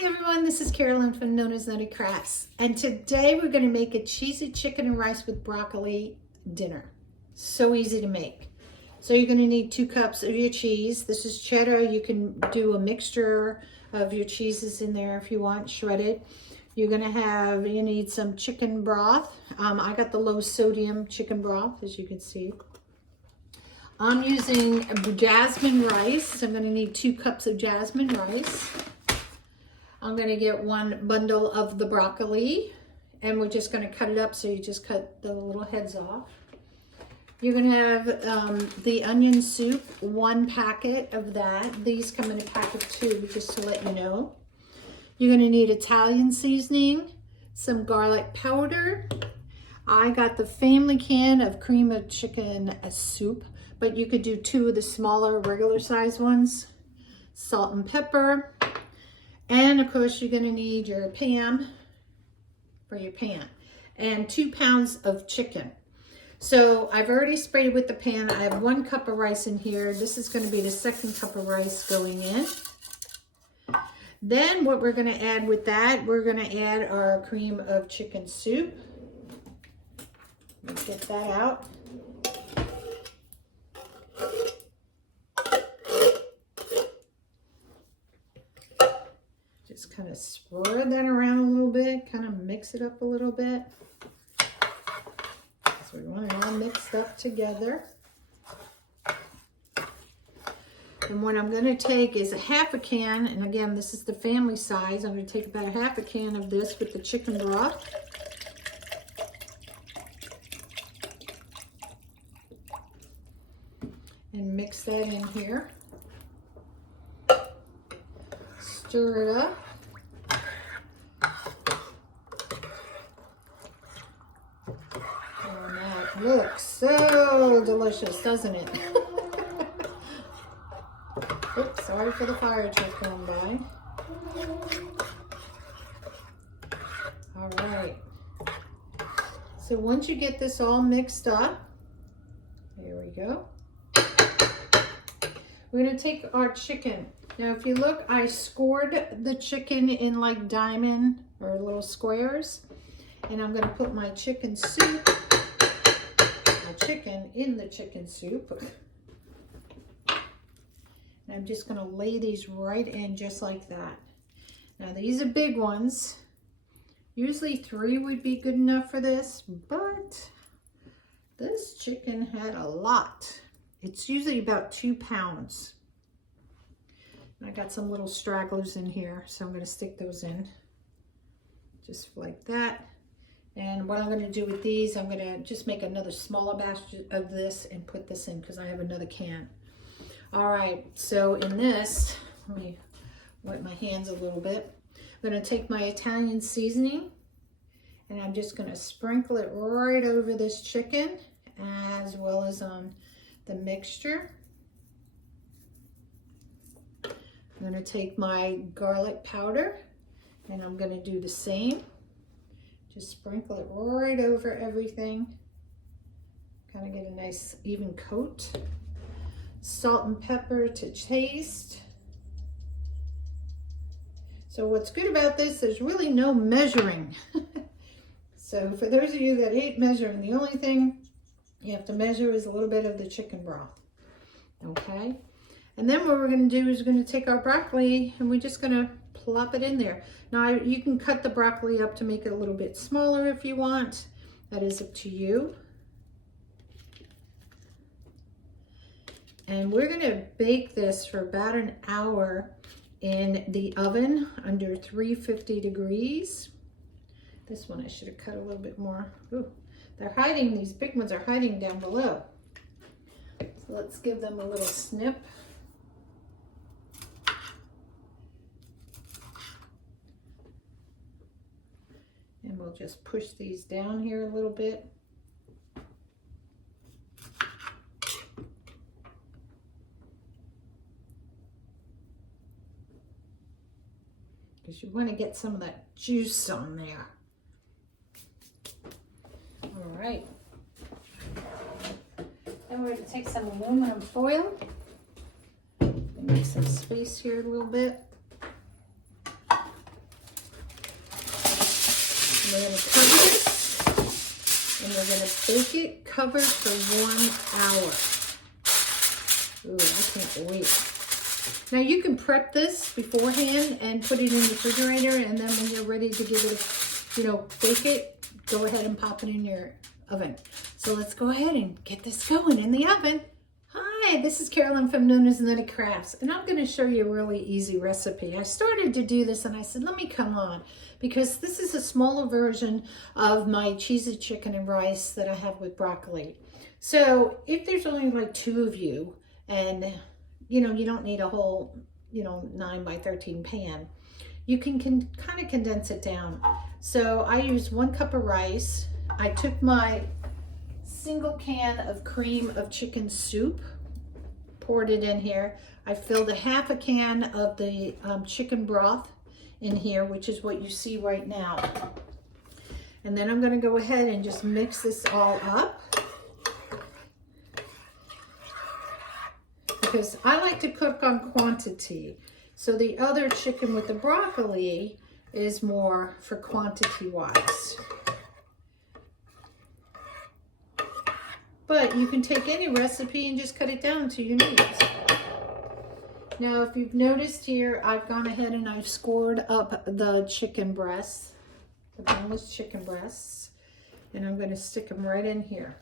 Hi everyone, this is Carolynne from Known as Nutty Crafts, and today we're going to make a cheesy chicken and rice with broccoli dinner. So easy to make. So you're going to need 2 cups of your cheese. This is cheddar. You can do a mixture of your cheeses in there if you want, shredded. You need some chicken broth. I got the low sodium chicken broth, as you can see. I'm using jasmine rice. I'm going to need 2 cups of jasmine rice. I'm going to get 1 bundle of the broccoli, and we're just going to cut it up, so you just cut the little heads off. You're going to have the onion soup, 1 packet of that. These come in a pack of 2, just to let you know. You're going to need Italian seasoning, some garlic powder. I got the family can of cream of chicken soup, but you could do 2 of the smaller regular size ones. Salt and pepper. And of course, you're going to need your pan for your pan and 2 pounds of chicken. So I've already sprayed it with the pan. I have 1 cup of rice in here. This is going to be the 2nd cup of rice going in. Then what we're going to add with that, we're going to add our cream of chicken soup. Let's get that out. Just kind of spread that around a little bit, kind of mix it up a little bit. So we want it all mixed up together. And what I'm going to take is a 1/2 can, and again, this is the family size. I'm going to take about a 1/2 can of this with the chicken broth. And mix that in here. Stir it up. And that looks so delicious, doesn't it? Oops, sorry for the fire truck going by. All right. So once you get this all mixed up, there we go. We're going to take our chicken. Now, if you look, I scored the chicken in like diamond or little squares. And I'm going to put my chicken soup, my chicken in the chicken soup. And I'm just going to lay these right in just like that. Now, these are big ones. Usually 3 would be good enough for this, but this chicken had a lot. It's usually about 2 pounds. I got some little stragglers in here, so I'm going to stick those in just like that. And what I'm going to do with these, I'm going to just make another smaller batch of this and put this in because I have another can. All right, so in this, let me wipe my hands a little bit. I'm going to take my Italian seasoning, and I'm just going to sprinkle it right over this chicken as well as on the mixture. I'm going to take my garlic powder, and I'm going to do the same. Just sprinkle it right over everything. Kind of get a nice even coat. Salt and pepper to taste. So what's good about this, there's really no measuring. So for those of you that hate measuring, the only thing you have to measure is a little bit of the chicken broth. Okay? And then what we're going to do is we're going to take our broccoli and we're just going to plop it in there. Now you can cut the broccoli up to make it a little bit smaller if you want. That is up to you. And we're going to bake this for about an hour in the oven under 350 degrees. This one I should have cut a little bit more. Ooh, they're hiding, these big ones are hiding down below. So let's give them a little snip. And we'll just push these down here a little bit. Because you want to get some of that juice on there. All right. Then we're going to take some aluminum foil and make some space here a little bit. We're going to cover this, and we're going to bake it covered for 1 hour. Ooh, I can't wait. Now you can prep this beforehand and put it in the refrigerator, and then when you're ready to give it, bake it, go ahead and pop it in your oven. So let's go ahead and get this going in the oven. Hi, this is Carolyn from Nona's Nutty Crafts, and I'm going to show you a really easy recipe. I started to do this and I said, let me come on, because this is a smaller version of my cheesy chicken and rice that I have with broccoli. So if there's only like 2 of you, and you don't need a whole 9 by 13 pan, you can kind of condense it down. So I used 1 cup of rice. I took my single can of cream of chicken soup, poured it in here. I filled a half a can of the chicken broth in here, which is what you see right now. And then I'm going to go ahead and just mix this all up, because I like to cook on quantity. So the other chicken with the broccoli is more for quantity wise. But you can take any recipe and just cut it down to your needs. Now, if you've noticed here, I've gone ahead and I've scored up the chicken breasts, the boneless chicken breasts, and I'm going to stick them right in here.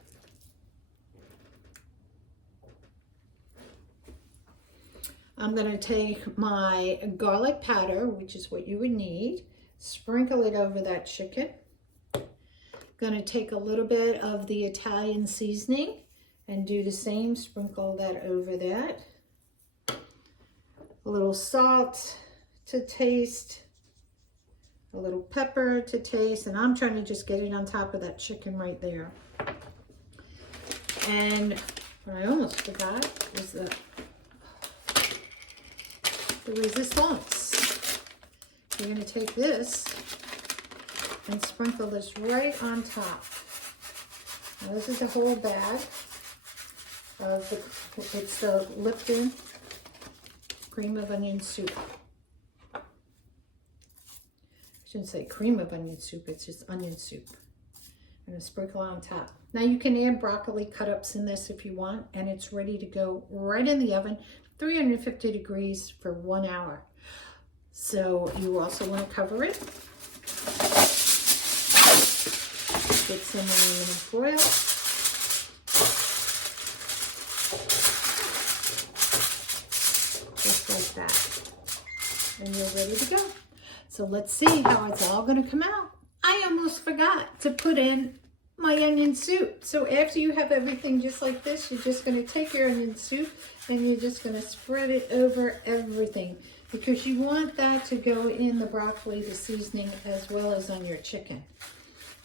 I'm going to take my garlic powder, which is what you would need, sprinkle it over that chicken. Going to take a little bit of the Italian seasoning and do the same, sprinkle that over that. A little salt to taste, a little pepper to taste, and I'm trying to just get it on top of that chicken right there. And what I almost forgot is the resistance. You're going to take this and sprinkle this right on top. Now this is a whole bag of it's the Lipton cream of onion soup. I shouldn't say cream of onion soup, it's just onion soup. I'm going to sprinkle on top. Now you can add broccoli cut-ups in this if you want, and it's ready to go right in the oven, 350 degrees for 1 hour. So you also want to cover it. Get some aluminum foil. Just like that. And you're ready to go. So let's see how it's all going to come out. I almost forgot to put in my onion soup. So after you have everything just like this, you're just going to take your onion soup and you're just going to spread it over everything, because you want that to go in the broccoli, the seasoning, as well as on your chicken.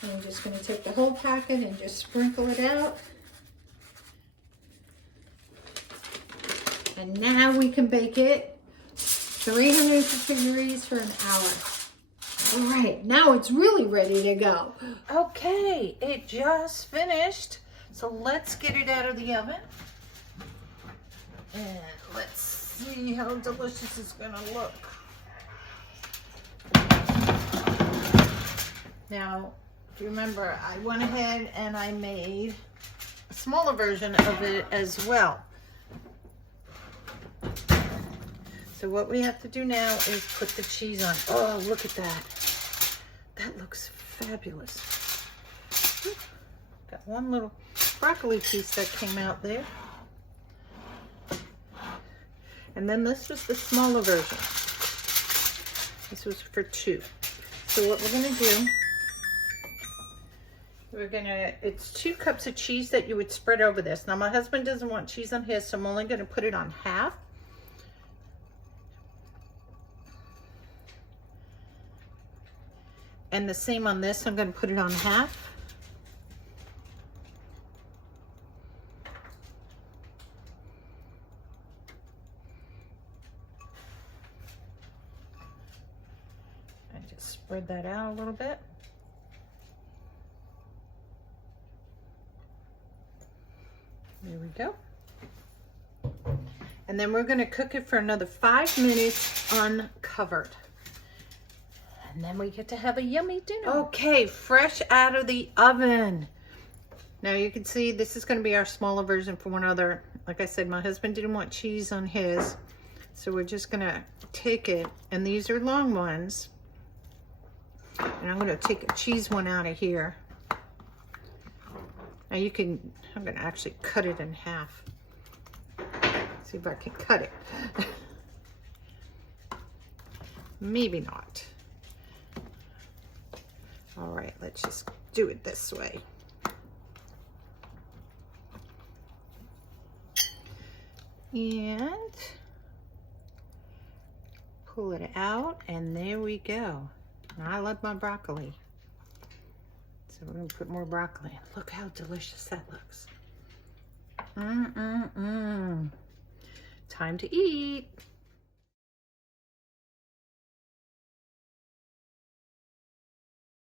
And I'm just going to take the whole packet and just sprinkle it out. And now we can bake it 350 degrees for an hour. All right, now it's really ready to go. Okay, it just finished. So let's get it out of the oven. And let's see how delicious it's gonna look. Now, if you remember, I went ahead and I made a smaller version of it as well. So what we have to do now is put the cheese on. Oh, look at that. That looks fabulous. Got one little broccoli piece that came out there. And then this was the smaller version. This was for 2. So what we're gonna do, it's 2 cups of cheese that you would spread over this. Now my husband doesn't want cheese on his, so I'm only gonna put it on half. And the same on this, I'm gonna put it on half. And just spread that out a little bit. There we go. And then we're gonna cook it for another 5 minutes uncovered. And then we get to have a yummy dinner. Okay, fresh out of the oven. Now you can see this is going to be our smaller version for one other. Like I said, my husband didn't want cheese on his. So we're just going to take it, and these are long ones. And I'm going to take a cheese one out of here. Now you can, I'm going to actually cut it in half. See if I can cut it. Maybe not. All right, let's just do it this way. And pull it out, and there we go. Now, I love my broccoli. So we're gonna put more broccoli in. Look how delicious that looks. Time to eat.